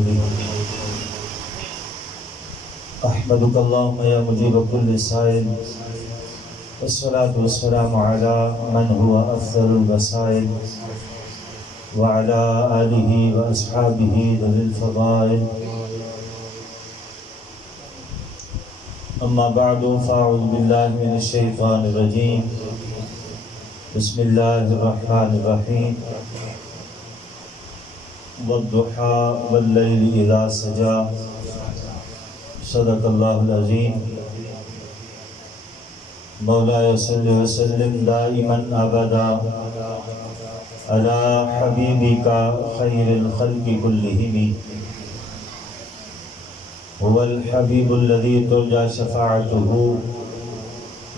وحولك أحمدك اللهم يا مجيب كل سائل، والصلاة والسلام على من هو أفضل البصائر وعلى آله وأصحابه ذوي الفضائل. أما بعد فأعوذ بالله من الشيطان الرجيم. بسم الله الرحمن الرحيم. والضحى والليل إذا سجى صدق الله العظيم. مولاي صل وسلم دائما أبدا على حبيبك خير الخلق كلهم. هو الحبيب الذي ترجى شفاعته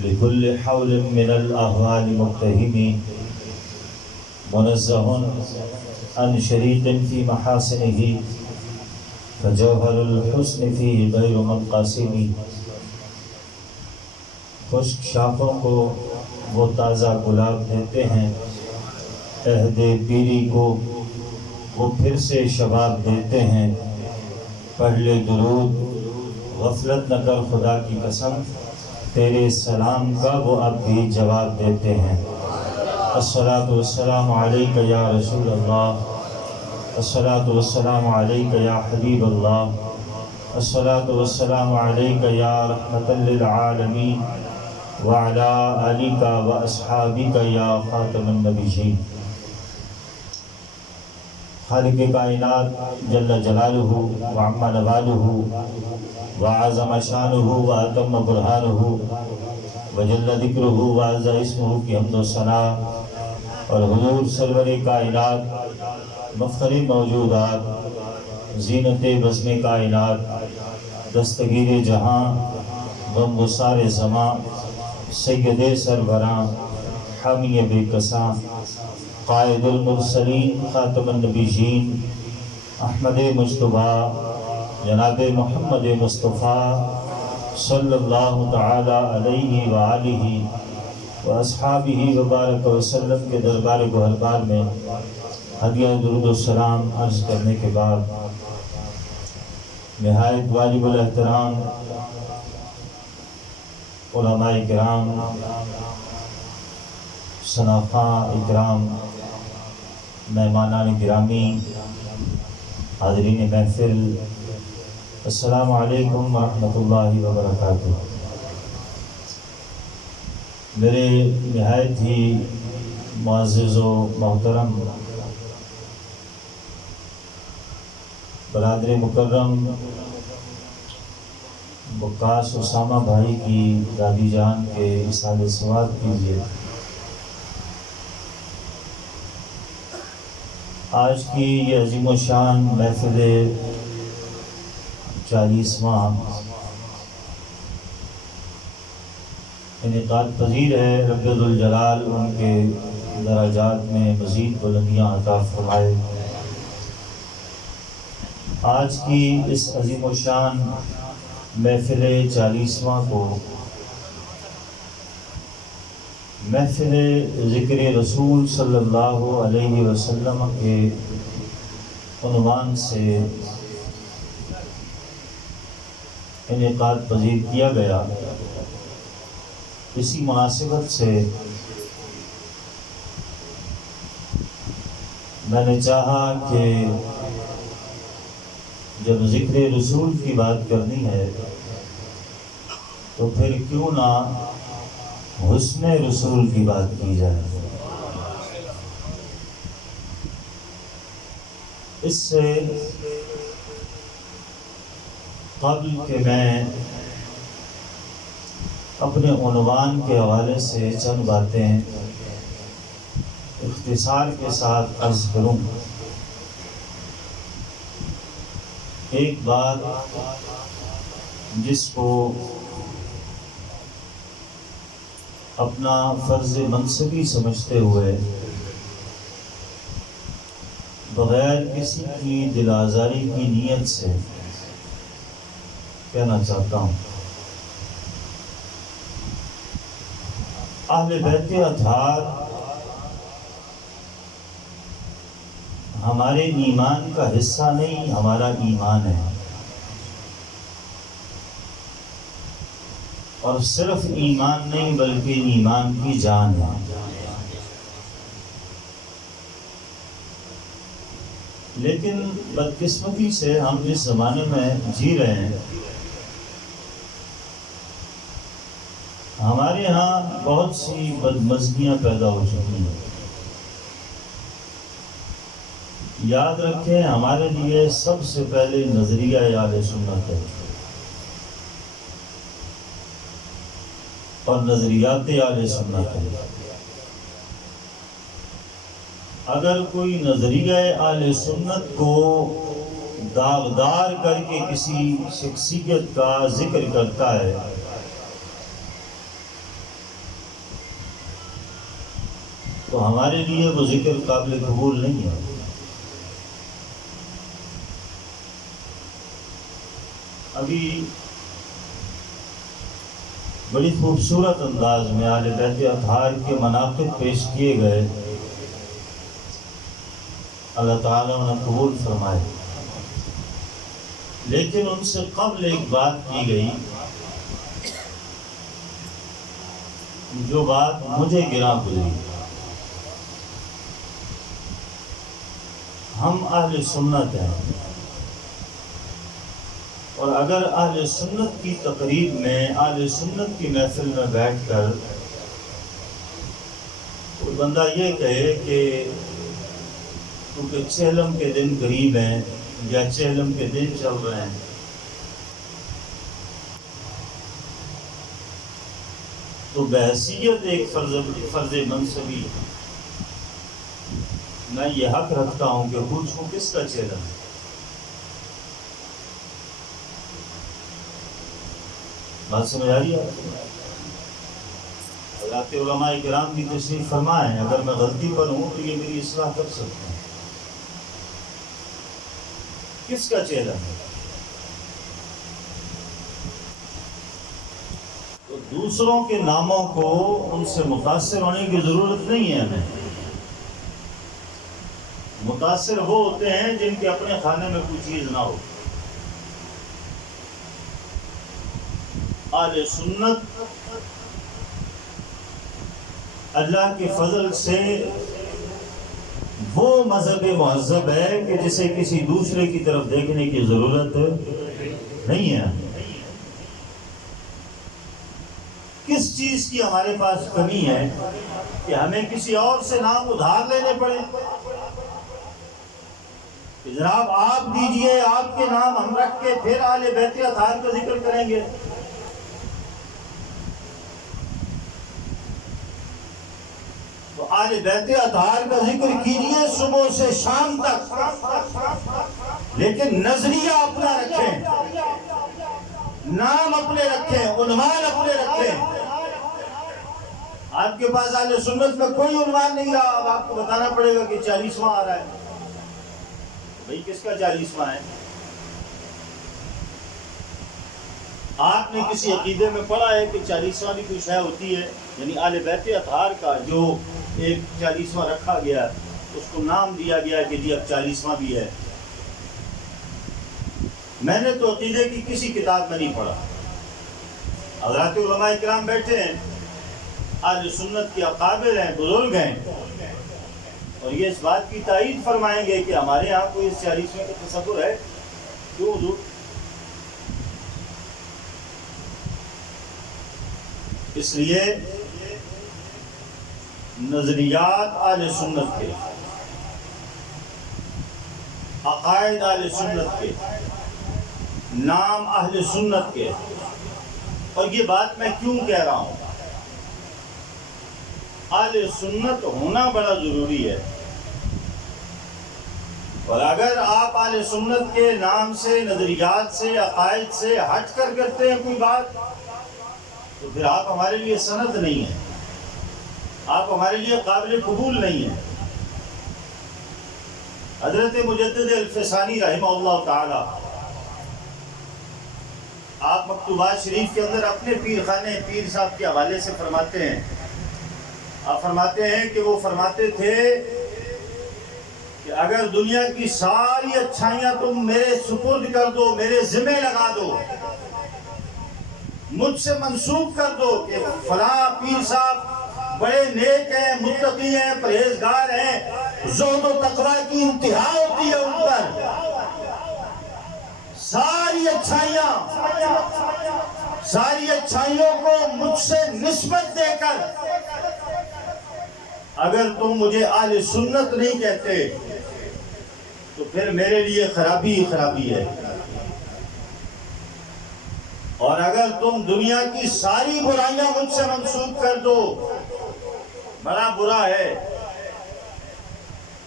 لكل حول من الأهوال مقتهم. منزه عن شريك في محاسنه فجوهر الحسن فيه غير منقسم. خشک شاخوں کو وہ تازہ گلاب دیتے ہیں، عہد پیری کو وہ پھر سے شباب دیتے ہیں. پڑھ لے درود غفلت نہ کر خدا کی قسم، تیرے سلام کا وہ اب بھی جواب دیتے ہیں. الصلاۃ والسلام علیک یا رسول اللہ، الصلاۃ والسلام علیک یا حبیب اللہ، الصلاۃ والسلام علیک یا رحمۃ للعالمین وعلی آلک واصحابک یا خاتم النبیین. خالق کائنات جل جلالہ وعم نوالہ وعظم شانہ واتم برہانہ وجل ذکرہ وعز اسمہ کی حمد و ثنا. اور حضور سرور کائنات، مفخر موجودات، زینت بزم کائنات، دستگیر جہاں، غم گسار زماں، سید سربراں، حامی بے کساں، قائد المرسلین، خاتم النبیین، احمد مجتبیٰ جناب محمد مصطفیٰ صلی اللہ تعالی علیہ وآلہ واصحابہ وبارک وسلم کے دربار گوہربار میں ہدیہ درود و سلام عرض کرنے کے بعد، نہایت واجب الاحترام علماء کرام، شناخواں اکرام، مہمانان گرامی، حاضرین محفل، السلام علیکم ورحمۃ اللہ وبرکاتہ. میرے نہایت ہی معزز و محترم برادر مکرم وقاص اسامہ بھائی کی دادی جان کے اصحاب ثواب کیجیے. آج کی یہ عظیم و شان محفل 40واں انعقاد پذیر ہے. رب ذوالجلال ان کے درجات میں مزید بلندیاں عطا فرمائے. آج کی اس عظیم و شان محفل 40واں کو محفل ذکر رسول صلی اللہ علیہ وسلم کے عنوان سے انعقاد پذیر کیا گیا. اسی مناسبت سے میں نے چاہا کہ جب ذکر رسول کی بات کرنی ہے تو پھر کیوں نہ حسن رسول کی بات کی جائے. اس سے قبل کہ میں اپنے عنوان کے حوالے سے چند باتیں اختصار کے ساتھ عرض کروں. ایک بات جس کو اپنا فرض منصبی سمجھتے ہوئے بغیر کسی کی دل آزاری کی نیت سے کہنا چاہتا ہوں. اہل بیت اطہار ہمارے ایمان کا حصہ نہیں، ہمارا ایمان ہے، اور صرف ایمان نہیں بلکہ ایمان کی جان ہے۔ لیکن بدقسمتی سے ہم جس زمانے میں جی رہے ہیں، ہمارے ہاں بہت سی بدمزگیاں پیدا ہو چکی ہیں۔ یاد رکھیں، ہمارے لیے سب سے پہلے نظریہ اہل سنت ہے، اور نظریات اہل سنت ہے۔ اگر کوئی نظریہ اہل سنت کو داغدار کر کے کسی شخصیت کا ذکر کرتا ہے تو ہمارے لیے وہ ذکر قابل قبول نہیں ہے۔ ابھی بڑی خوبصورت انداز میں اہل بیت اطہار کے مناقب پیش کیے گئے، اللہ تعالیٰ انہیں قبول فرمائے، لیکن ان سے قبل ایک بات کی گئی جو بات مجھے گراں گزری۔ ہم اہل سنت ہیں، اور اگر اہل سنت کی تقریب میں، اہل سنت کی محفل میں بیٹھ کر کوئی بندہ یہ کہے کہ کیونکہ چہلم کے دن قریب ہیں یا چہلم کے دن چل رہے ہیں، تو بحیثیت ایک فرض منصبی میں یہ حق رکھتا ہوں کہ پوچھوں کس کا چہلم ہے۔ بات سمجھ آ رہی ہے؟ حضرات علماء کرام بھی تشریف فرمائیں، اگر میں غلطی پر ہوں تو یہ میری اصلاح کر سکتے ہیں۔ کس کا چہلم ہے؟ تو دوسروں کے ناموں کو ان سے متاثر ہونے کی ضرورت نہیں ہے ہمیں۔ متاثر وہ ہوتے ہیں جن کے اپنے کھانے میں کوئی چیز نہ ہو۔ اہل سنت اللہ کے فضل سے وہ مذہب مہذب ہے کہ جسے کسی دوسرے کی طرف دیکھنے کی ضرورت نہیں ہے۔ کس چیز کی ہمارے پاس کمی ہے کہ ہمیں کسی اور سے نام ادھار لینے پڑے کہ جناب آپ دیجئے، آپ کے نام ہم رکھ کے پھر اہل بیت اطہار کا ذکر کریں گے۔ تو اہل بیت اطہار کا ذکر کیجئے صبح سے شام تک، لیکن نظریہ اپنا رکھیں، نام اپنے رکھیں، عنوان اپنے رکھیں۔ آپ کے پاس اہل سنت میں کوئی عنوان نہیں رہا، اب آپ کو بتانا پڑے گا کہ 40واں آ رہا ہے۔ بھئی کس کا 40واں ہے؟ آپ نے کسی عقیدے میں پڑھا ہے کہ 40واں بھی کوئی شے ہوتی ہے؟ یعنی اہل بیت اطہار کا جو ایک 40واں رکھا گیا، اس کو نام دیا گیا کہ جی اب 40واں بھی ہے۔ میں نے تو عقیدے کی کسی کتاب میں نہیں پڑھا۔ حضرات علماء کرام بیٹھے ہیں، اہل سنت کے اکابر ہیں، بزرگ ہیں، اور یہ اس بات کی تائید فرمائیں گے کہ ہمارے ہاں کوئی اس 40ویں کا تصور ہے؟ کیوں حضور؟ اس لیے نظریات اہل سنت کے، عقائد اہل سنت کے، نام اہل سنت کے، اور یہ بات میں کیوں کہہ رہا ہوں؟ اہل سنت ہونا بڑا ضروری ہے، اور اگر آپ اہل سنت کے نام سے، نظریات سے، عقائد سے ہٹ کر کرتے ہیں کوئی بات، تو پھر آپ ہمارے لیے سند نہیں ہیں، آپ ہمارے لیے قابل قبول نہیں ہیں۔ حضرت مجدد الفسانی رحمہ اللہ تعالی، آپ مکتوبات شریف کے اندر اپنے پیر خانے پیر صاحب کے حوالے سے فرماتے ہیں، آپ فرماتے ہیں کہ وہ فرماتے تھے کہ اگر دنیا کی ساری اچھائیاں تم میرے سپرد کر دو، میرے ذمہ لگا دو، مجھ سے منسوب کر دو کہ فلاں پیر صاحب بڑے نیک ہیں، متقی ہیں، پرہیزگار ہیں، زہد و تقوی کی انتہا ہوتی ہے ان پر، ساری اچھائیوں کو مجھ سے نسبت دے کر اگر تم مجھے اہل سنت نہیں کہتے تو پھر میرے لیے خرابی ہی خرابی ہے، اور اگر تم دنیا کی ساری برائیاں مجھ سے منسوب کر دو، بڑا برا ہے،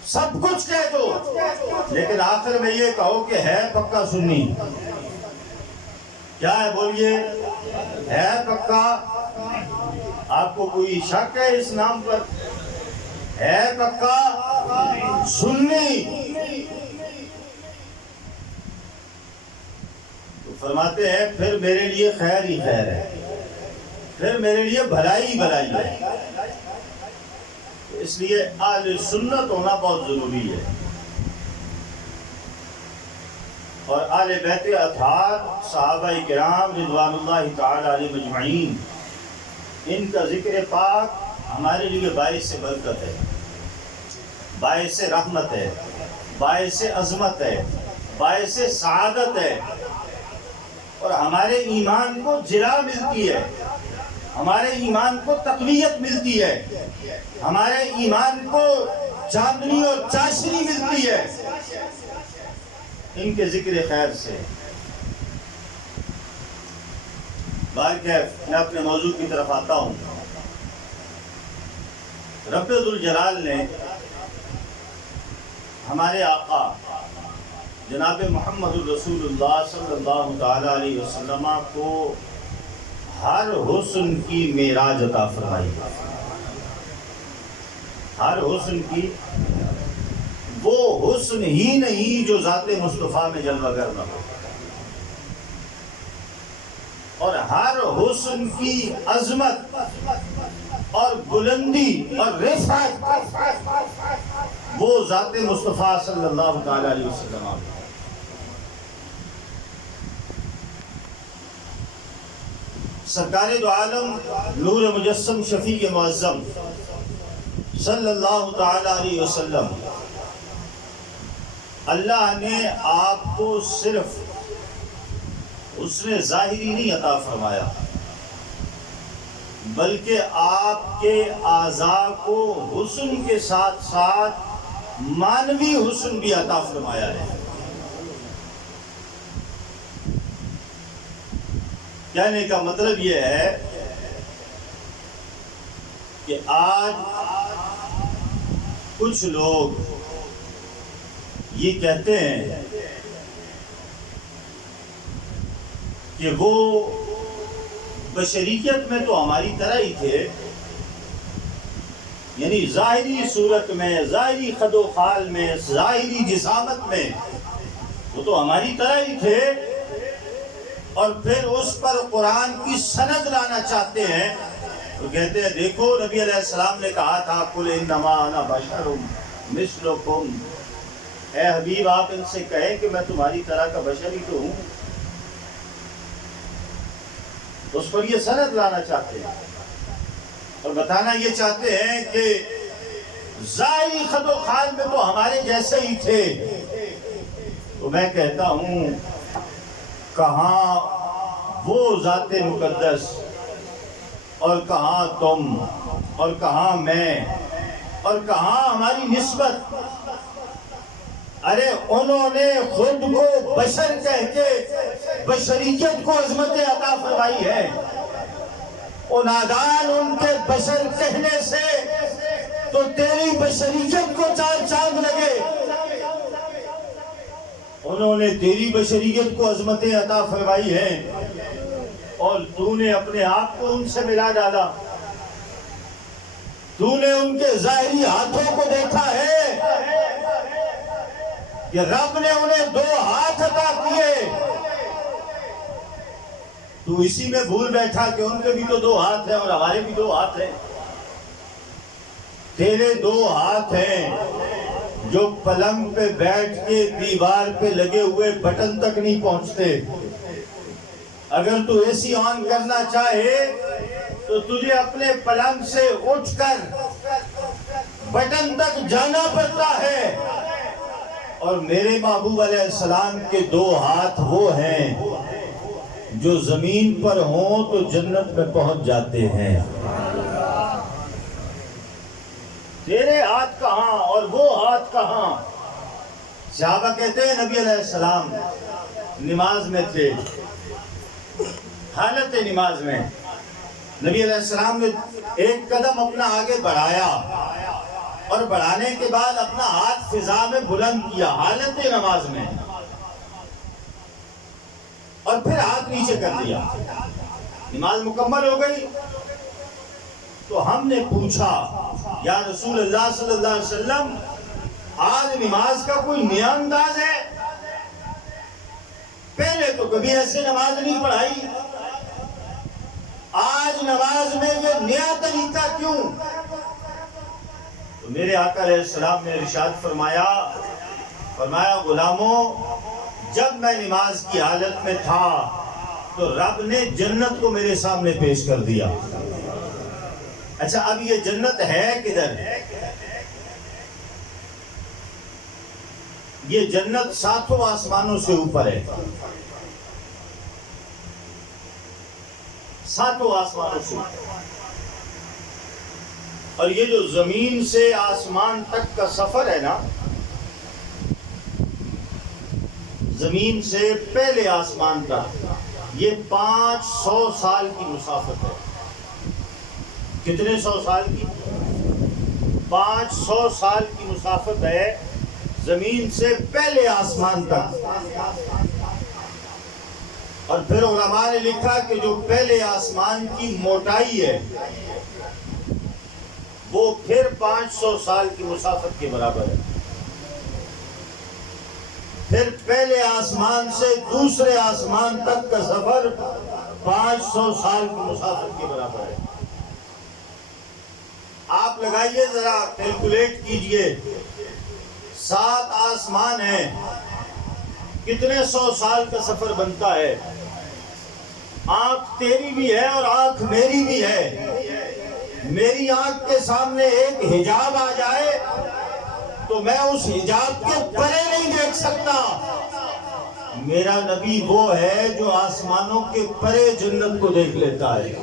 سب کچھ کہہ دو، لیکن آخر میں یہ کہو کہ ہے پکا سنی، کیا ہے بولیے، ہے پکا؟ آپ کو کوئی شک ہے اس نام پر؟ ہے پکا سنی؟ تو فرماتے ہیں پھر میرے لیے خیر ہی خیر ہے، پھر میرے لیے بھلائی ہی بھلائی ہے۔ اس لیے اہل سنت ہونا بہت ضروری ہے، اور اہل بیت اطہار صحابہ کرام رضوان اللہ تعالی علیہ مجمعین، ان کا ذکر پاک ہمارے لیے باعث برکت ہے، باعث رحمت ہے، باعث عظمت ہے، باعث سعادت ہے، اور ہمارے ایمان کو جلا ملتی ہے، ہمارے ایمان کو تقویت ملتی ہے، ہمارے ایمان کو چاندنی اور چاشنی ملتی ہے ان کے ذکر خیر سے۔ میں اپنے موضوع کی طرف آتا ہوں۔ رب ذوالجلال نے ہمارے آقا جناب محمد الرسول اللہ صلی اللہ تعالی علیہ وسلم کو ہر حسن کی معراج عطا فرمائی، ہر حسن کی، وہ حسن ہی نہیں جو ذات مصطفیٰ میں جلوہ گر نہ ہو، اور ہر حسن کی عظمت اور بلندی اور رفعت وہ ذات مصطفیٰ صلی اللہ تعالی علیہ وسلم۔ سرکار دو عالم نور مجسم شفیع معظم صلی اللہ تعالی علیہ وسلم، اللہ نے آپ کو صرف حسن ظاہری نہیں عطا فرمایا، بلکہ آپ کے اعضاء کو حسن کے ساتھ ساتھ معنوی حسن بھی عطا فرمایا ہے۔ کہنے کا مطلب یہ ہے کہ آج کچھ لوگ یہ کہتے ہیں کہ وہ بشریت میں تو ہماری طرح ہی تھے، یعنی ظاہری صورت میں، ظاہری خد و خال میں، ظاہری جسامت میں وہ تو ہماری طرح ہی تھے، اور پھر اس پر قرآن کی سند لانا چاہتے ہیں تو کہتے ہیں دیکھو نبی علیہ السلام نے کہا تھا قُلْ إِنَّمَا أَنَا بَشَرٌ مِثْلُكُمْ، اے حبیب آپ ان سے کہیں کہ میں تمہاری طرح کا بشر ہی تو ہوں، اس پر یہ سند لانا چاہتے ہیں اور بتانا یہ چاہتے ہیں کہ ظاہری خد و خال میں تو ہمارے جیسے ہی تھے۔ تو میں کہتا ہوں کہاں وہ ذات مقدس، اور کہاں تم، اور کہاں میں، اور کہاں ہماری نسبت؟ ارے انہوں نے خود کو بشر کہہ کے بشریت کو عظمت عطا فرمائی ہے، نادان ان کے بشر کہنے سے تو تیری بشریت کو چار چاند لگے، انہوں نے تیری بشریت کو عظمتیں عطا فرمائی ہیں اور تو نے اپنے آپ کو ان سے ملا ڈالا۔ تو نے ان کے ظاہری ہاتھوں کو دیکھا ہے کہ رب نے انہیں 2 ہاتھ عطا کیے، تو اسی میں بھول بیٹھا کہ ان کے بھی تو 2 ہاتھ ہیں اور ہمارے بھی 2 ہاتھ ہیں۔ تیرے 2 ہاتھ ہیں جو پلنگ پہ بیٹھ کے دیوار پہ لگے ہوئے بٹن تک نہیں پہنچتے. اگر تو اے سی آن کرنا چاہے تو تجھے اپنے پلنگ سے اٹھ کر بٹن تک جانا پڑتا ہے. اور میرے محبوب علیہ السلام کے 2 ہاتھ وہ ہیں جو زمین پر ہوں تو جنت میں پہنچ جاتے ہیں. تیرے ہاتھ کہاں اور وہ ہاتھ کہاں؟ صحابہ کہتے ہیں نبی علیہ السلام نماز میں تھے، حالت نماز میں نبی علیہ السلام نے ایک قدم اپنا آگے بڑھایا اور بڑھانے کے بعد اپنا ہاتھ فضا میں بلند کیا حالت نماز میں، اور پھر ہاتھ نیچے کر دیا. نماز مکمل ہو گئی تو ہم نے پوچھا یا رسول اللہ صلی اللہ علیہ وسلم آج نماز کا کوئی نیا انداز ہے؟ پہلے تو کبھی ایسے نماز نہیں پڑھائی، آج نماز میں یہ نیا طریقہ کیوں؟ تو میرے آقا علیہ السلام نے ارشاد فرمایا غلاموں، جب میں نماز کی حالت میں تھا تو رب نے جنت کو میرے سامنے پیش کر دیا. اچھا اب یہ جنت ہے کدھر؟ یہ جنت 7 آسمانوں سے اوپر ہے، 7 آسمانوں سے اوپر. اور یہ جو زمین سے آسمان تک کا سفر ہے نا، زمین سے پہلے آسمان تک یہ 500 سال کی مسافت ہے. کتنے 100 سال کی؟ 500 سال کی مسافت ہے زمین سے پہلے آسمان تک. اور پھر علماء نے لکھا کہ جو پہلے آسمان کی موٹائی ہے وہ پھر 500 سال کی مسافت کے برابر ہے. پھر پہلے آسمان سے دوسرے آسمان تک کا سفر 500 سال کی مسافت کے برابر ہے. آپ لگائیے ذرا کیلکولیٹ کیجئے، 7 آسمان ہیں، کتنے 100 سال کا سفر بنتا ہے؟ آنکھ تیری بھی ہے اور آنکھ میری بھی ہے. میری آنکھ کے سامنے ایک حجاب آ جائے تو میں اس حجاب کے پرے نہیں دیکھ سکتا. میرا نبی وہ ہے جو آسمانوں کے پرے جنت کو دیکھ لیتا ہے.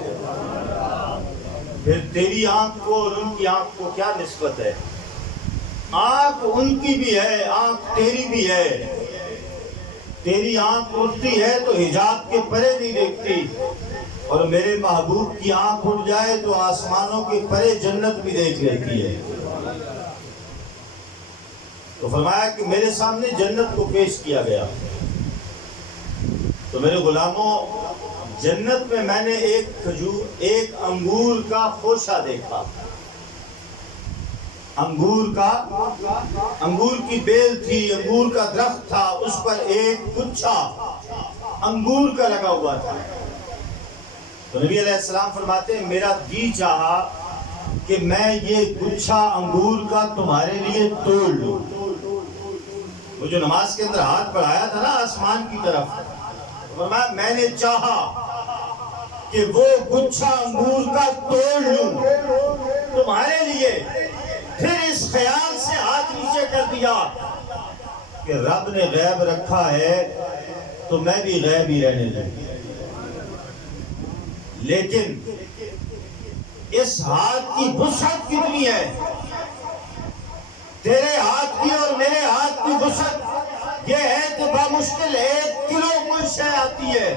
پھر تیری آنکھ کو اور ان کی آنکھ کو کیا نسبت ہے؟ آنکھ ان کی بھی ہے، آنکھ تیری بھی ہے. تیری آنکھ اٹھتی ہے تو حجاب کے پرے نہیں دیکھتی، اور میرے محبوب کی آنکھ اٹھ جائے تو آسمانوں کے پرے جنت بھی دیکھ لیتی ہے. تو فرمایا کہ میرے سامنے جنت کو پیش کیا گیا. تو میرے غلاموں، جنت میں میں نے ایک انگور کا خوشہ دیکھا. انگور کی بیل تھی، انگور کا درخت تھا، اس پر ایک گچھا انگور کا لگا ہوا تھا. تو نبی علیہ السلام فرماتے ہیں میرا جی چاہا کہ میں یہ گچھا انگور کا تمہارے لیے توڑ لوں. وہ جو نماز کے اندر ہاتھ بڑھایا تھا نا آسمان کی طرف، فرمایا میں نے چاہا کہ وہ گچھا انگور کا توڑ لوں تمہارے لیے. پھر اس خیال سے ہاتھ نیچے کر دیا کہ رب نے غیب رکھا ہے تو میں بھی غیب ہی رہنے دوں. لیکن اس ہاتھ کی وسعت کتنی ہے؟ تیرے ہاتھ کی اور میرے ہاتھ کی وسعت یہ ہے کہ بامشکل 1 کلو کوئی شے آتی ہے.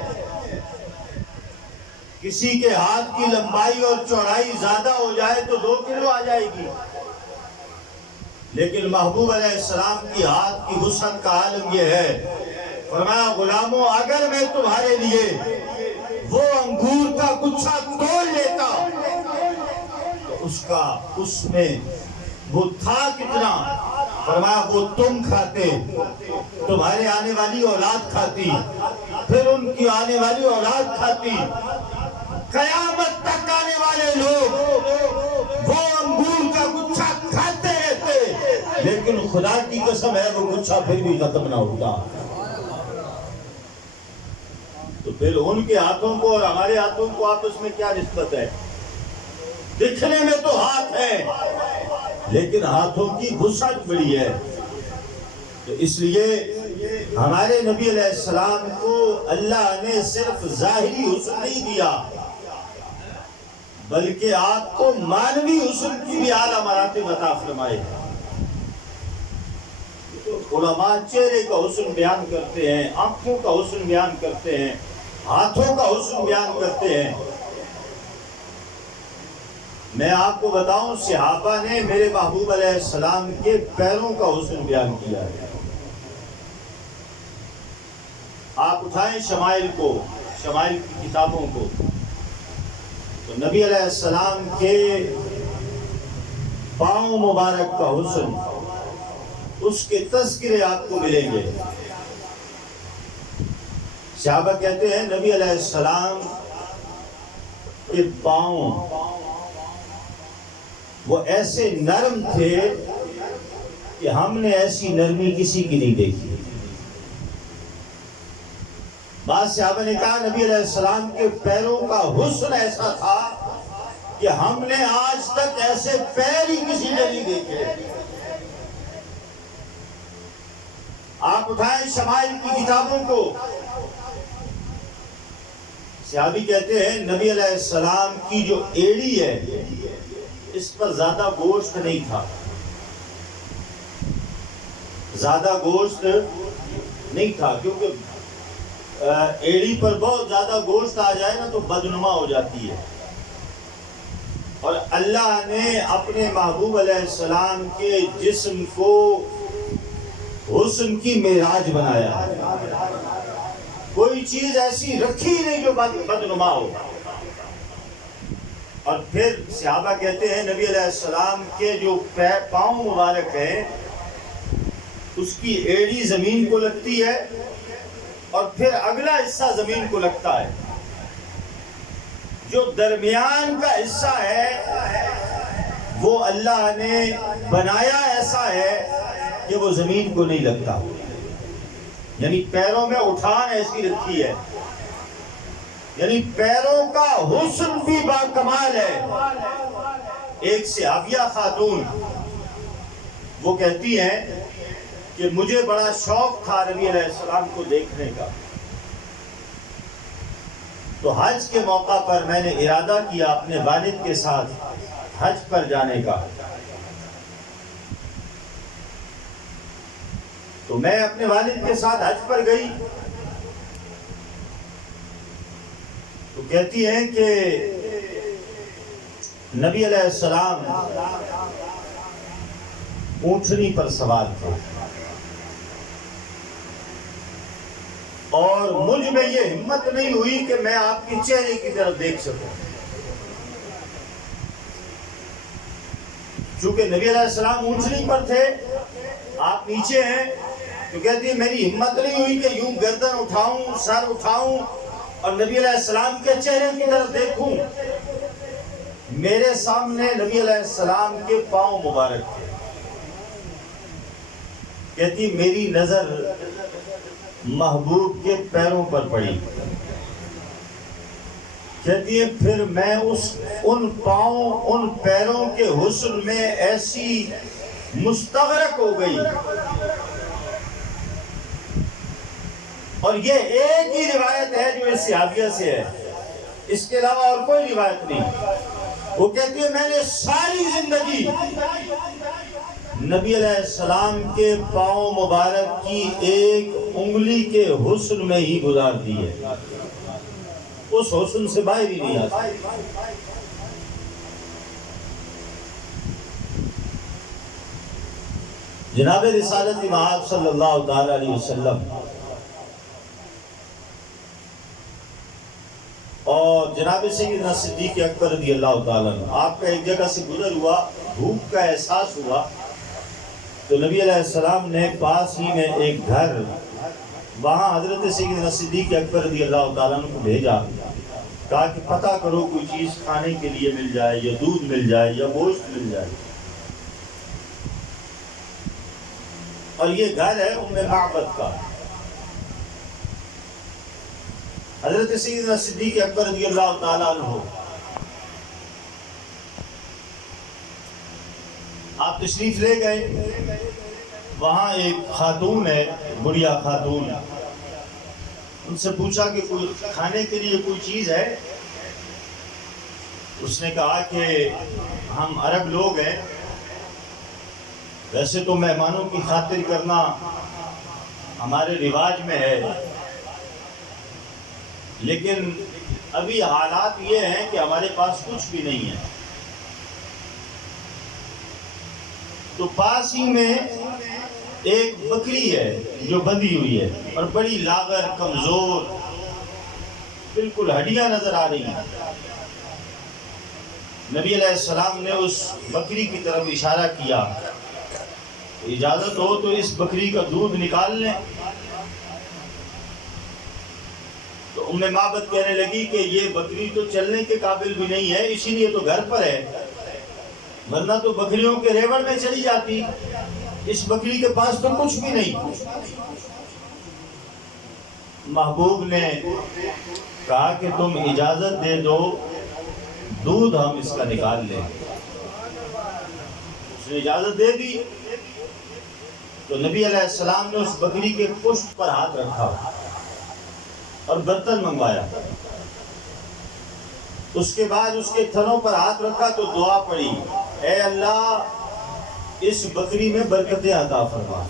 کسی کے ہاتھ کی لمبائی اور چوڑائی زیادہ ہو جائے تو 2 کلو آ جائے گی، لیکن محبوب علیہ السلام کی ہاتھ کی وسعت کا عالم یہ ہے. فرمایا غلاموں، اگر میں تمہارے لیے وہ انگور کا گچھا توڑ لیتا تو اس میں وہ تھا کتنا؟ فرمایا وہ تم کھاتے، تمہارے آنے والی اولاد کھاتی، پھر ان کی آنے والی اولاد کھاتی، قیامت تک آنے والے لوگ وہ انگور کا گچھا کھاتے رہتے، لیکن خدا کی قسم ہے وہ گچھا پھر بھی ختم نہ ہوتا۔ تو پھر ان کے ہاتھوں کو اور ہمارے ہاتھوں کو آپس میں کیا نسبت ہے؟ دکھنے میں تو ہاتھ ہے لیکن ہاتھوں کی وسعت بڑی ہے۔ تو اس لیے ہمارے نبی علیہ السلام کو اللہ نے صرف ظاہری حسن نہیں دیا بلکہ آپ کو معنوی حسن کی بھی اعلیٰ مراتب عطا فرمائے۔ علماء چہرے کا حسن بیان کرتے ہیں، آنکھوں کا حسن بیان کرتے ہیں، ہاتھوں کا حسن بیان کرتے ہیں۔ میں آپ کو بتاؤں صحابہ نے میرے محبوب علیہ السلام کے پیروں کا حسن بیان کیا ہے۔ آپ اٹھائیں شمائل کو، شمائل کی کتابوں کو، تو نبی علیہ السلام کے پاؤں مبارک کا حسن، اس کے تذکرے آپ کو ملیں گے۔ صحابہ کہتے ہیں نبی علیہ السلام کے پاؤں وہ ایسے نرم تھے کہ ہم نے ایسی نرمی کسی کی نہیں دیکھی۔ بعض صحابہ نے کہا نبی علیہ السلام کے پیروں کا حسن ایسا تھا کہ ہم نے آج تک ایسے پیر ہی کسی نے نہیں دیکھے۔ آپ اٹھائیں شمائل کی کتابوں کو، صحابی کہتے ہیں نبی علیہ السلام کی جو ایڑی ہے اس پر زیادہ گوشت نہیں تھا، زیادہ گوشت نہیں تھا، کیونکہ ایڑی پر بہت زیادہ گوشت آ جائے نا تو بدنما ہو جاتی ہے۔ اور اللہ نے اپنے محبوب علیہ السلام کے جسم کو حسن کی معراج بنایا، کوئی چیز ایسی رکھی نہیں جو بدنما ہو۔ اور پھر صحابہ کہتے ہیں نبی علیہ السلام کے جو پاؤں مبارک ہیں اس کی ایڑی زمین کو لگتی ہے اور پھر اگلا حصہ زمین کو لگتا ہے، جو درمیان کا حصہ ہے وہ اللہ نے بنایا ایسا ہے کہ وہ زمین کو نہیں لگتا، یعنی پیروں میں اٹھان ایسی رکھی ہے، یعنی پیروں کا حسن بھی باکمال ہے۔ ایک صحابیہ خاتون وہ کہتی ہیں کہ مجھے بڑا شوق تھا نبی علیہ السلام کو دیکھنے کا، تو حج کے موقع پر میں نے ارادہ کیا اپنے والد کے ساتھ حج پر جانے کا۔ تو میں اپنے والد کے ساتھ حج پر گئی، تو کہتی ہیں کہ نبی علیہ السلام اونٹنی پر سوار تھے اور مجھ میں یہ ہمت نہیں ہوئی کہ میں آپ کے چہرے کی طرف دیکھ سکوں، چونکہ نبی علیہ السلام اونٹنی پر تھے، آپ نیچے ہیں، تو کہتی ہے میری ہمت نہیں ہوئی کہ یوں گردن اٹھاؤں، سر اٹھاؤں اور نبی علیہ السلام کے چہرے کی طرف دیکھوں۔ میرے سامنے نبی علیہ السلام کے پاؤں مبارک تھے، کہتی میری نظر محبوب کے پیروں پر پڑی، کہتی ہے پھر میں ان پاؤں ان پیروں کے حسن میں ایسی مستغرق ہو گئی۔ اور یہ ایک ہی روایت ہے جو اس صحابیہ سے ہے، اس کے علاوہ اور کوئی روایت نہیں۔ وہ کہتی ہے میں نے ساری زندگی نبی علیہ السلام کے پاؤں مبارک کی ایک انگلی کے حسن میں ہی گزار دی ہے، اس حسن سے باہر ہی نہیں آتا۔ جناب رسالت مآب صلی اللہ تعالی علیہ وسلم اور جناب سیدنا صدیق اکبر رضی اللہ تعالیٰ عنہ، آپ کا ایک جگہ سے گزر ہوا، بھوک کا احساس ہوا، تو نبی علیہ السلام نے پاس ہی میں ایک گھر، وہاں حضرت سیدنا صدیق اکبر رضی اللہ تعالیٰ عنہ کو بھیجا، کہا کہ پتہ کرو کوئی چیز کھانے کے لیے مل جائے، یا دودھ مل جائے یا گوشت مل جائے۔ اور یہ گھر ہے ام معبد کا۔ حضرت سیدنا صدیق اکبر رضی اللہ تعالیٰ عنہ آپ تشریف لے گئے، وہاں ایک خاتون ہے، بڑھیا خاتون، ان سے پوچھا کہ کوئی کھانے کے لیے کوئی چیز ہے؟ اس نے کہا کہ ہم عرب لوگ ہیں، ویسے تو مہمانوں کی خاطر کرنا ہمارے رواج میں ہے، لیکن ابھی حالات یہ ہیں کہ ہمارے پاس کچھ بھی نہیں ہے۔ تو پاس ہی میں ایک بکری ہے جو بندھی ہوئی ہے اور بڑی لاغر، کمزور، بالکل ہڈیاں نظر آ رہی ہیں۔ نبی علیہ السلام نے اس بکری کی طرف اشارہ کیا، اجازت ہو تو اس بکری کا دودھ نکال لیں۔ تو ام معبد کہنے لگی کہ یہ بکری تو چلنے کے قابل بھی نہیں ہے، اسی لیے تو گھر پر ہے، ورنہ تو بکریوں کے ریوڑ میں چلی جاتی، اس بکری کے پاس تو کچھ بھی نہیں۔ محبوب نے کہا کہ تم اجازت دے دو، دودھ ہم اس کا نکال لیں۔ اس نے اجازت دے دی تو نبی علیہ السلام نے اس بکری کے پشت پر ہاتھ رکھا اور برتن منگوایا، اس کے بعد اس کے تھنوں پر ہاتھ رکھا تو دعا پڑی، اے اللہ اس بکری میں برکتیں عطا فرما۔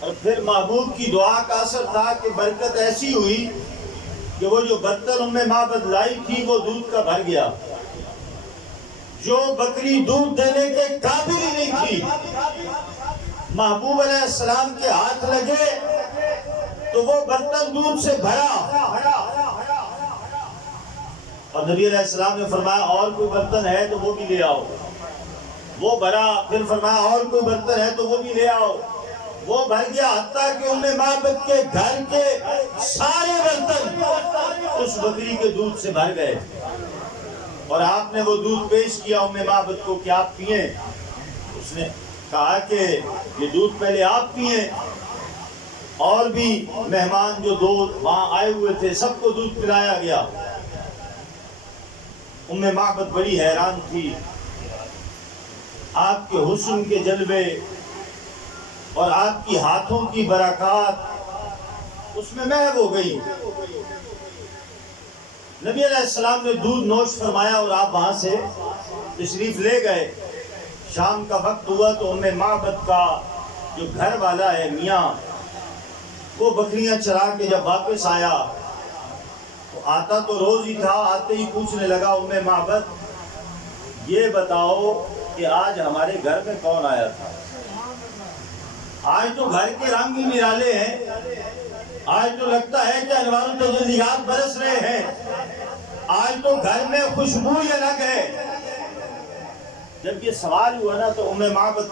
اور پھر محبوب کی دعا کا اثر تھا کہ برکت ایسی ہوئی کہ وہ جو برتن ام معبد لائی تھی وہ دودھ کا بھر گیا۔ جو بکری دودھ دینے کے قابل ہی نہیں تھی، محبوب علیہ السلام کے ہاتھ لگے تو وہ برتن دودھ سے بھرا، اور نبی علیہ السلام نے فرمایا اور کوئی برتن ہے تو وہ بھی لے آؤ۔ وہ بھرا، پھر فرمایا اور کوئی برتن ہے تو وہ بھی لے آؤ۔ وہ بھر گیا، حتیٰ کہ ام معبد کے گھر کے سارے برتن اس بکری کے دودھ سے بھر گئے، اور آپ نے وہ دودھ پیش کیا ام معبد کو کہ آپ پئیں۔ اس نے کہا کہ یہ دودھ پہلے آپ پئیں، اور بھی مہمان جو دو وہاں آئے ہوئے تھے سب کو دودھ پلایا گیا۔ ام معبد بڑی حیران تھی، آپ کے حسن کے جلوے اور آپ کی ہاتھوں کی برکات اس میں محو ہو گئی۔ نبی علیہ السلام نے دودھ نوش فرمایا اور آپ وہاں سے تشریف لے گئے۔ شام کا وقت ہوا تو ام معبد کا جو گھر والا ہے میاں، وہ بکریاں چرا کے جب واپس آیا تو آتا تو روز ہی تھا، آتے ہی پوچھنے لگا، ام معبد یہ بتاؤ کہ آج ہمارے گھر میں کون آیا تھا؟ آج تو گھر کے رنگ ہی نرالے ہیں، آج تو لگتا ہے کہ انوار التجلیات برس رہے ہیں، آج تو گھر میں خوشبو ہی الگ ہے۔ جب یہ سوال ہوا نا تو ام معبد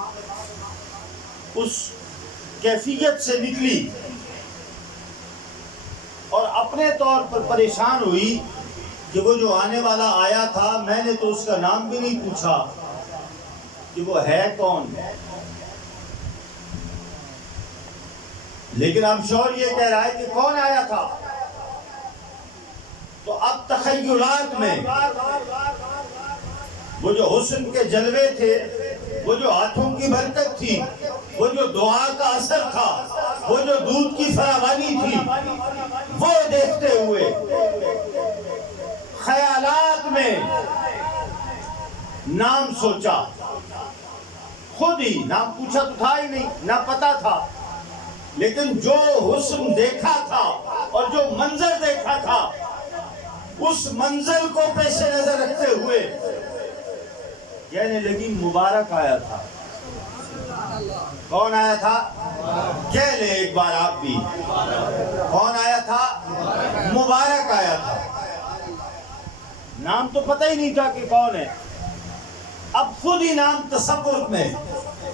اس کیفیت سے نکلی اور اپنے طور پر پریشان ہوئی کہ وہ جو آنے والا آیا تھا میں نے تو اس کا نام بھی نہیں پوچھا کہ وہ ہے کون، لیکن اب شور یہ کہہ رہا ہے کہ کون آیا تھا۔ تو اب تخیلات میں وہ جو حسن کے جلوے تھے، وہ جو ہاتھوں کی برکت تھی، وہ جو دعا کا اثر تھا، وہ جو دودھ کی فراوانی تھی، وہ دیکھتے ہوئے خیالات میں نام سوچا، خود ہی نام پوچھا تو تھا ہی نہیں، نہ پتا تھا، لیکن جو حسن دیکھا تھا اور جو منظر دیکھا تھا اس منظر کو پیش نظر رکھتے ہوئے کہنے لگی مبارک آیا تھا۔ کون آیا تھا؟ کہہ لیں ایک بار آپ بھی، کون آیا تھا؟ مبارک آیا تھا۔ نام تو پتہ ہی نہیں تھا کہ کون ہے، اب خود ہی نام تصور میں،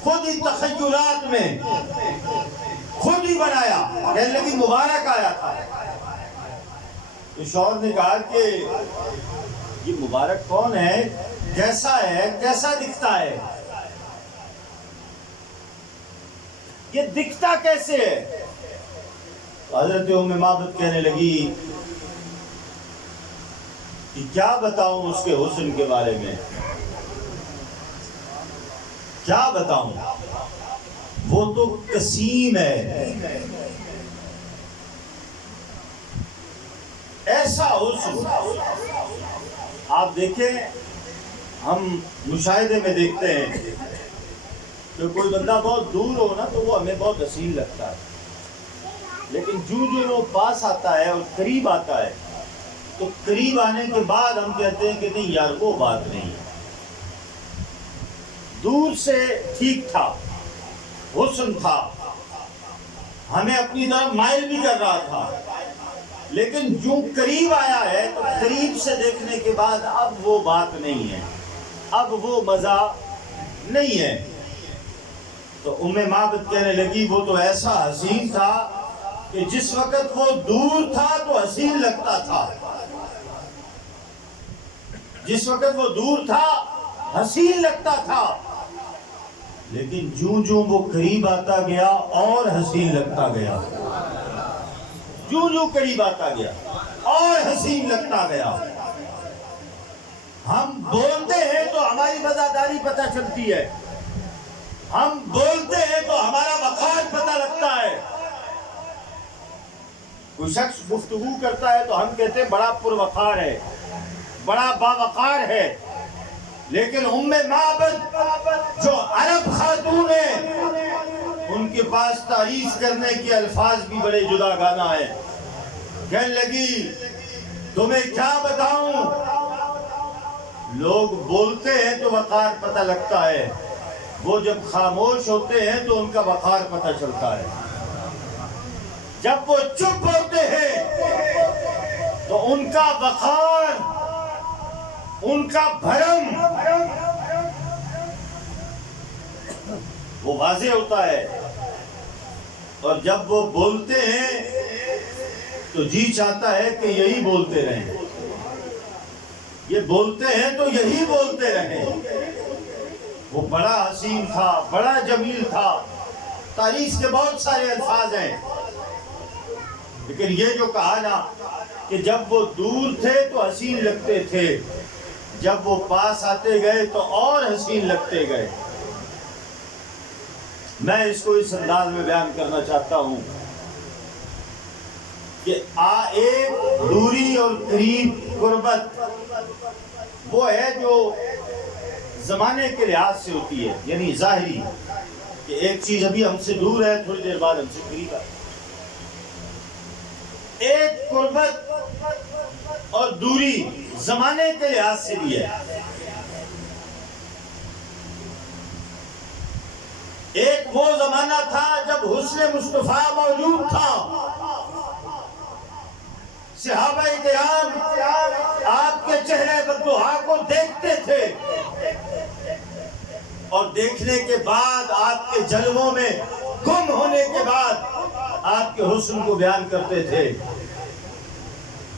خود ہی تخیلات میں خود ہی بنایا، کہنے لگی مبارک آیا تھا۔ تو شوہر نے کہا کہ یہ مبارک کون ہے، کیسا ہے، کیسا دکھتا ہے؟ یہ دکھتا کیسے ہے؟ حضرت ام معبد کہنے لگی کہ کیا بتاؤں اس کے حسن کے بارے میں، کیا بتاؤں، وہ تو قسیم ہے، ایسا حسن۔ آپ دیکھیں، ہم مشاہدے میں دیکھتے ہیں کہ کوئی بندہ بہت دور ہو نا تو وہ ہمیں بہت حسین لگتا ہے، لیکن جو وہ پاس آتا ہے اور قریب آتا ہے تو قریب آنے کے بعد ہم کہتے ہیں کہ نہیں یار وہ بات نہیں ہے۔ دور سے ٹھیک تھا، حسن تھا، ہمیں اپنی طرف مائل بھی کر رہا تھا، لیکن جو قریب آیا ہے تو قریب سے دیکھنے کے بعد اب وہ بات نہیں ہے، اب وہ مزہ نہیں ہے۔ تو ام معبد کہنے لگی وہ تو ایسا حسین تھا کہ جس وقت وہ دور تھا تو حسین لگتا تھا، جس وقت وہ دور تھا حسین لگتا تھا، لیکن جو وہ قریب آتا گیا اور حسین لگتا گیا، جو قریب آتا گیا اور حسین لگتا گیا۔ ہم بولتے ہیں تو ہماری وفاداری پتہ چلتی ہے، ہم بولتے ہیں تو ہمارا وقار پتہ لگتا ہے۔ کوئی شخص گفتگو کرتا ہے تو ہم کہتے ہیں بڑا پروقار ہے، بڑا باوقار ہے، لیکن ام معبد جو عرب خاتون ہے ان کے پاس تعریف کرنے کے الفاظ بھی بڑے جدا گانا ہے۔ کہنے لگی تمہیں کیا بتاؤں، لوگ بولتے ہیں تو وقار پتہ لگتا ہے، وہ جب خاموش ہوتے ہیں تو ان کا وقار پتہ چلتا ہے، جب وہ چپ ہوتے ہیں تو ان کا وقار، ان کا بھرم وہ واضح ہوتا ہے، اور جب وہ بولتے ہیں تو جی چاہتا ہے کہ یہی بولتے رہیں، یہ بولتے ہیں تو یہی بولتے رہیں۔ وہ بڑا حسین تھا، بڑا جمیل تھا، تعریف کے بہت سارے الفاظ ہیں، لیکن یہ جو کہا نا کہ جب وہ دور تھے تو حسین لگتے تھے، جب وہ پاس آتے گئے تو اور حسین لگتے گئے۔ میں اس کو اس انداز میں بیان کرنا چاہتا ہوں کہ ایک دوری اور قریب قربت وہ ہے جو زمانے کے لحاظ سے ہوتی ہے، یعنی ظاہری، کہ ایک چیز ابھی ہم سے دور ہے، تھوڑی دیر بعد ہم سے قریب ہے۔ ایک قربت اور دوری زمانے کے لحاظ سے بھی ہے۔ ایک وہ زمانہ تھا جب حسن مصطفیٰ موجود تھا، صحابہ کرام آپ کے چہرے بدوحا کو دیکھتے تھے اور دیکھنے کے بعد آپ کے جلووں میں گم ہونے کے بعد آپ کے حسن کو بیان کرتے تھے۔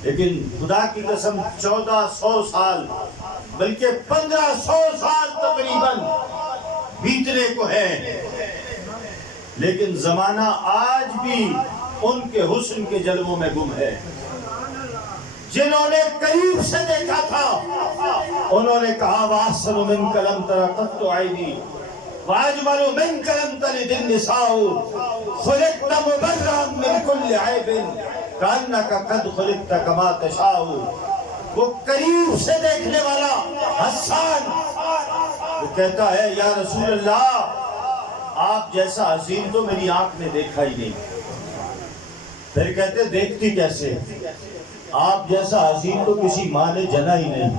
لیکن خدا کی قسم 1400 سال بلکہ 1500 سال تقریباً بیتنے کو ہے، لیکن زمانہ آج بھی ان کے حسن کے جلووں میں گم ہے۔ جنہوں نے قریب سے دیکھا تھا انہوں نے کہا وَأَحْسَنُ مِنْكَ لَمْ تَرَ قَطُّ عَيْنِي وَأَجْمَلُ مِنْكَ لَمْ تَلِدِ النِّسَاءُ خُلِقْتَ مُبَرًّا مِنْ كُلِّ عَيْبٍ كَأَنَّكَ قَدْ خُلِقْتَ كَمَا تَشَاءُ۔ وہ قریب سے دیکھنے والا حسان وہ کہتا ہے یا رسول اللہ آپ جیسا حسین تو میری آنکھ نے دیکھا ہی نہیں۔ پھر کہتے دیکھتی کیسے، آپ جیسا حسین تو کسی ماں نے جنا ہی نہیں۔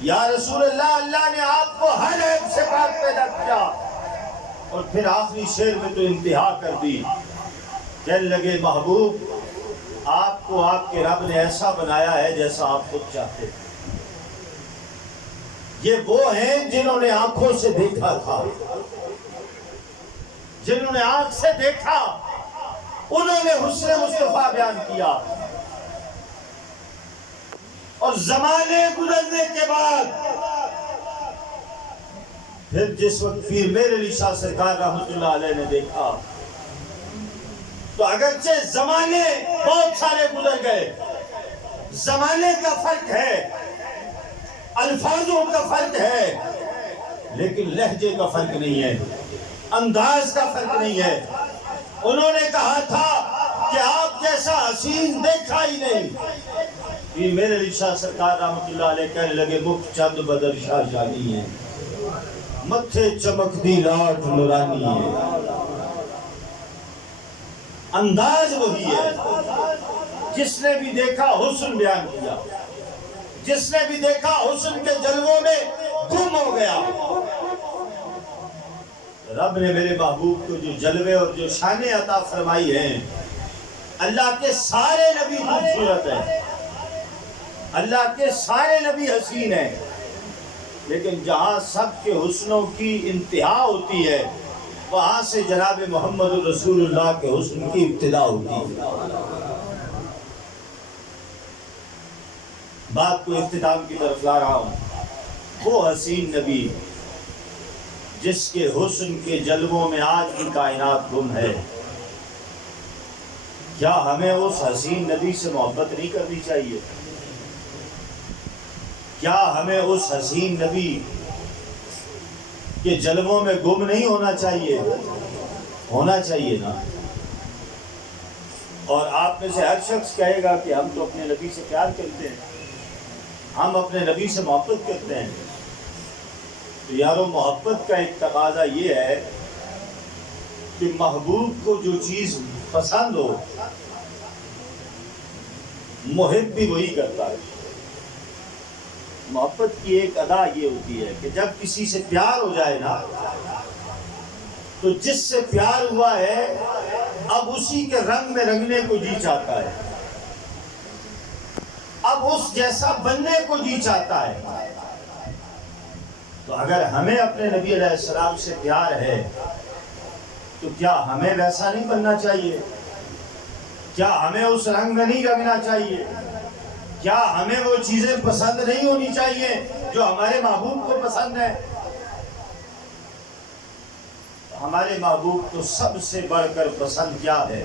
یا رسول اللہ اللہ نے آپ کو ہر عیب سے پاک پیدا کیا، اور پھر آخری شعر میں تو انتہا کر دی۔ کہنے لگے محبوب آپ کو آپ کے رب نے ایسا بنایا ہے جیسا آپ خود چاہتے تھے۔ یہ وہ ہیں جنہوں نے آنکھوں سے دیکھا تھا، جنہوں نے آنکھ سے دیکھا انہوں نے حسن مصطفیٰ بیان کیا، اور زمانے گزرنے کے بعد پھر جس وقت پیر میر علی شاہ سرکار رحمۃ اللہ علیہ نے دیکھا تو اگرچہ زمانے بہت سارے گزر گئے، زمانے کا فرق ہے، الفاظوں کا فرق ہے، لیکن لہجے کا فرق نہیں ہے، انداز کا فرق نہیں ہے۔ انہوں نے کہا تھا کہ آپ جیسا حسین دیکھا ہی نہیں۔ پیر میر علی شاہ سرکار رحمۃ اللہ علیہ کہنے لگے مکھ چند بدر شاہ شانی ہے، متھے چمکتی لاٹ نورانی ہے۔ انداز وہی ہے، جس نے بھی دیکھا حسن بیان کیا، جس نے بھی دیکھا حسن کے جلووں میں گم ہو گیا۔ رب نے میرے محبوب کو جو جلوے اور جو شانیں عطا فرمائی ہیں، اللہ کے سارے نبی خوبصورت ہیں، اللہ کے سارے نبی حسین ہیں، لیکن جہاں سب کے حسنوں کی انتہا ہوتی ہے وہاں سے جناب محمد رسول اللہ کے حسن کی ابتدا ہوتی ہے۔ بات کو اختتام کی طرف لا رہا ہوں۔ وہ حسین نبی جس کے حسن کے جلووں میں آج بھی کائنات گم ہے، کیا ہمیں اس حسین نبی سے محبت نہیں کرنی چاہیے؟ کیا ہمیں اس حسین نبی کے جلووں میں گم نہیں ہونا چاہیے؟ ہونا چاہیے نا۔ اور آپ میں سے ہر شخص کہے گا کہ ہم تو اپنے نبی سے پیار کرتے ہیں، ہم اپنے نبی سے محبت کرتے ہیں۔ تو یارو محبت کا ایک تقاضا یہ ہے کہ محبوب کو جو چیز پسند ہو محب بھی وہی کرتا ہے۔ محبت کی ایک ادا یہ ہوتی ہے کہ جب کسی سے پیار ہو جائے نا تو جس سے پیار ہوا ہے اب اسی کے رنگ میں رنگنے کو جی چاہتا ہے، اب اس جیسا بننے کو جی چاہتا ہے۔ تو اگر ہمیں اپنے نبی علیہ السلام سے پیار ہے تو کیا ہمیں ویسا نہیں بننا چاہیے؟ کیا ہمیں اس رنگ میں نہیں رنگنا چاہیے؟ کیا ہمیں وہ چیزیں پسند نہیں ہونی چاہیے جو ہمارے محبوب کو پسند ہے؟ ہمارے محبوب کو سب سے بڑھ کر پسند کیا ہے؟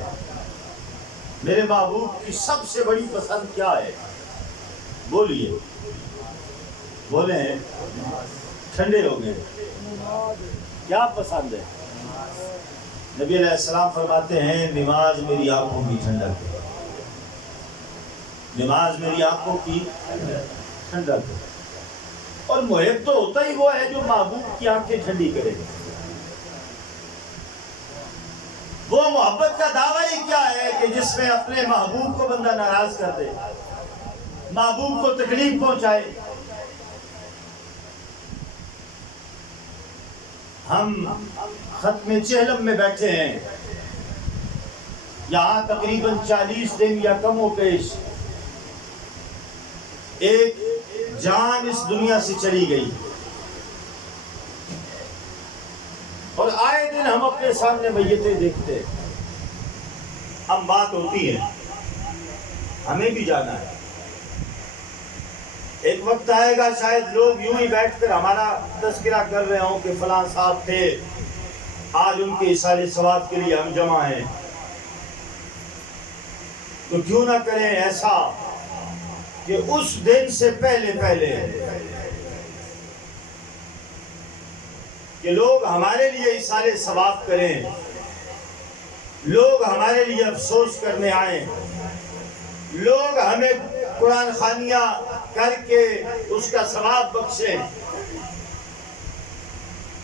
میرے محبوب کی سب سے بڑی پسند کیا ہے؟ بولیے، بولیں، ٹھنڈے ہو گئے، کیا پسند ہے؟ نبی علیہ السلام فرماتے ہیں نماز میری آنکھوں کی ٹھنڈک ہے، نماز میری آنکھوں کی ٹھنڈک ہے۔ اور محب تو ہوتا ہی وہ ہے جو محبوب کی آنکھیں ٹھنڈی کرے۔ وہ محبت کا دعویٰ ہی کیا ہے کہ جس میں اپنے محبوب کو بندہ ناراض کر دے، محبوب کو تکلیف پہنچائے۔ ہم ختم چہلم میں بیٹھے ہیں، یہاں تقریباً 40 دن یا کم و بیش ایک جان اس دنیا سے چلی گئی، اور آئے دن ہم اپنے سامنے میتیں دیکھتے ہیں۔ ہم بات ہوتی ہے، ہمیں بھی جانا ہے۔ ایک وقت آئے گا شاید لوگ یوں ہی بیٹھ کر ہمارا تذکرہ کر رہے ہوں کہ فلاں صاحب تھے، آج ان کے اصالے ثواب کے لیے ہم جمع ہیں۔ تو کیوں نہ کریں ایسا کہ اس دن سے پہلے کہ لوگ ہمارے لیے اصالے ثواب کریں، لوگ ہمارے لیے افسوس کرنے آئیں، لوگ ہمیں قرآن خوانیاں کر کے اس کا ثواب بخشیں۔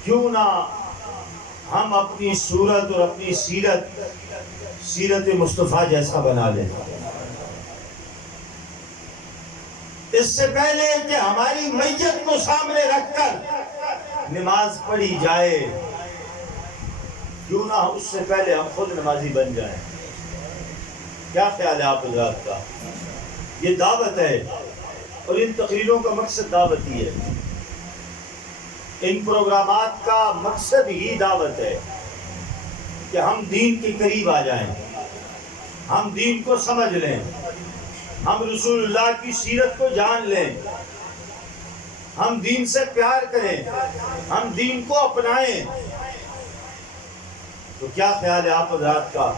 کیوں نہ ہم اپنی صورت اور اپنی سیرت مصطفیٰ جیسا بنا لیں۔ اس سے پہلے کہ ہماری میت کو سامنے رکھ کر نماز پڑھی جائے، کیوں نہ اس سے پہلے ہم خود نمازی بن جائیں۔ کیا خیال ہے آپ حضرات کا؟ یہ دعوت ہے، اور ان تقریروں کا مقصد دعوت ہی ہے، ان پروگرامات کا مقصد ہی دعوت ہے کہ ہم دین کے قریب آ جائیں، ہم دین کو سمجھ لیں، ہم رسول اللہ کی سیرت کو جان لیں۔ ہم دین سے پیار کریں، ہم دین کو اپنائیں۔ تو کیا خیال ہے آپ حضرات کا؟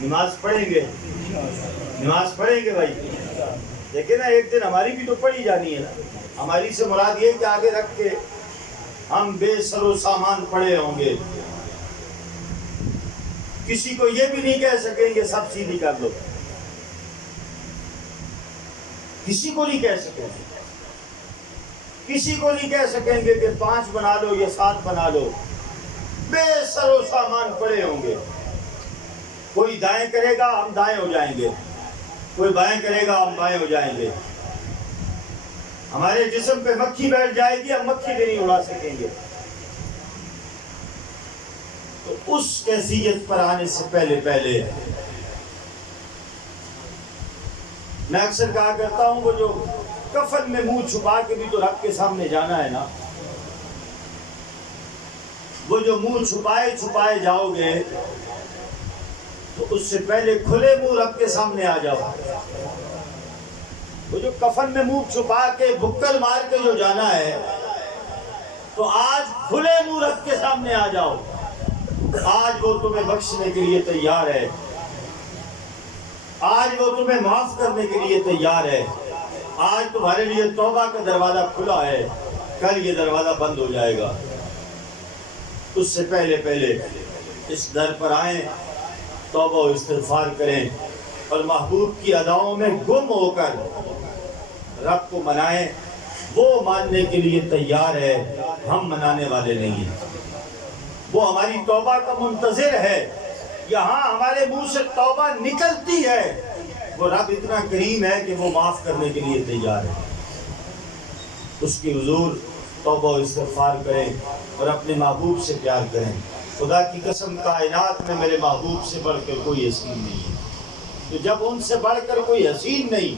نماز پڑھیں گے؟ نماز پڑھیں گے بھائی؟ دیکھیں نا، ایک دن ہماری بھی تو پڑھی جانی ہے نا۔ ہماری سے مراد یہ کہ آگے رکھ کے ہم بے سر و سامان پڑے ہوں گے، کسی کو یہ بھی نہیں کہہ سکیں گے سب سیدھی کر لو، کسی کو نہیں کہہ سکیں گے، کسی کو نہیں کہہ سکیں گے کہ 5 بنا لو یا 7 بنا لو، بے سر و سامان پڑے ہوں گے۔ کوئی دائیں کرے گا ہم دائیں ہو جائیں گے، کوئی بائیں کرے گا ہم بائیں ہو جائیں گے، ہمارے جسم پہ مکھی بیٹھ جائے گی، ہم مکھی بھی نہیں اڑا سکیں گے۔ تو اس کیفیت پر آنے سے پہلے میں اکثر کہا کرتا ہوں، وہ جو کفن میں منہ چھپا کے بھی تو رب کے سامنے جانا ہے نا، وہ جو منہ چھپائے جاؤ گے تو اس سے پہلے کھلے منہ رب کے سامنے آ جاؤ۔ وہ جو کفن میں منہ چھپا کے بکر مار کے جو جانا ہے، تو آج کھلے منہ رب کے سامنے آ جاؤ۔ آج وہ تمہیں بخشنے کے لیے تیار ہے، آج وہ تمہیں معاف کرنے کے لیے تیار ہے، آج تمہارے لیے توبہ کا دروازہ کھلا ہے، کل یہ دروازہ بند ہو جائے گا۔ اس سے پہلے اس در پر آئیں، توبہ و استغفار کریں، اور محبوب کی اداؤں میں گم ہو کر رب کو منائیں۔ وہ ماننے کے لیے تیار ہے، ہم منانے والے نہیں ہیں۔ وہ ہماری توبہ کا منتظر ہے، یہاں ہمارے منہ سے توبہ نکلتی ہے۔ وہ رب اتنا کریم ہے کہ وہ معاف کرنے کے لیے تیار ہے۔ اس کی حضور توبہ و استغفار کریں اور اپنے محبوب سے پیار کریں۔ خدا کی قسم، کائنات میں میرے محبوب سے بڑھ کر کوئی حسین نہیں ہے۔ تو جب ان سے بڑھ کر کوئی حسین نہیں،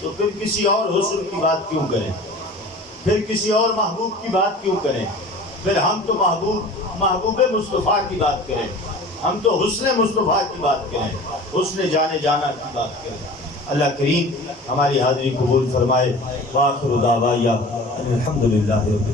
تو پھر کسی اور حسن کی بات کیوں کریں؟ پھر کسی اور محبوب کی بات کیوں کریں؟ پھر ہم تو محبوب مصطفیٰ کی بات کریں، ہم تو حسن مصطفیٰ کی بات کریں، حسن جانے جانا کی بات کریں۔ اللہ کریم ہماری حاضری قبول فرمائے۔ وآخر دعوانا الحمدللہ رب العالمین۔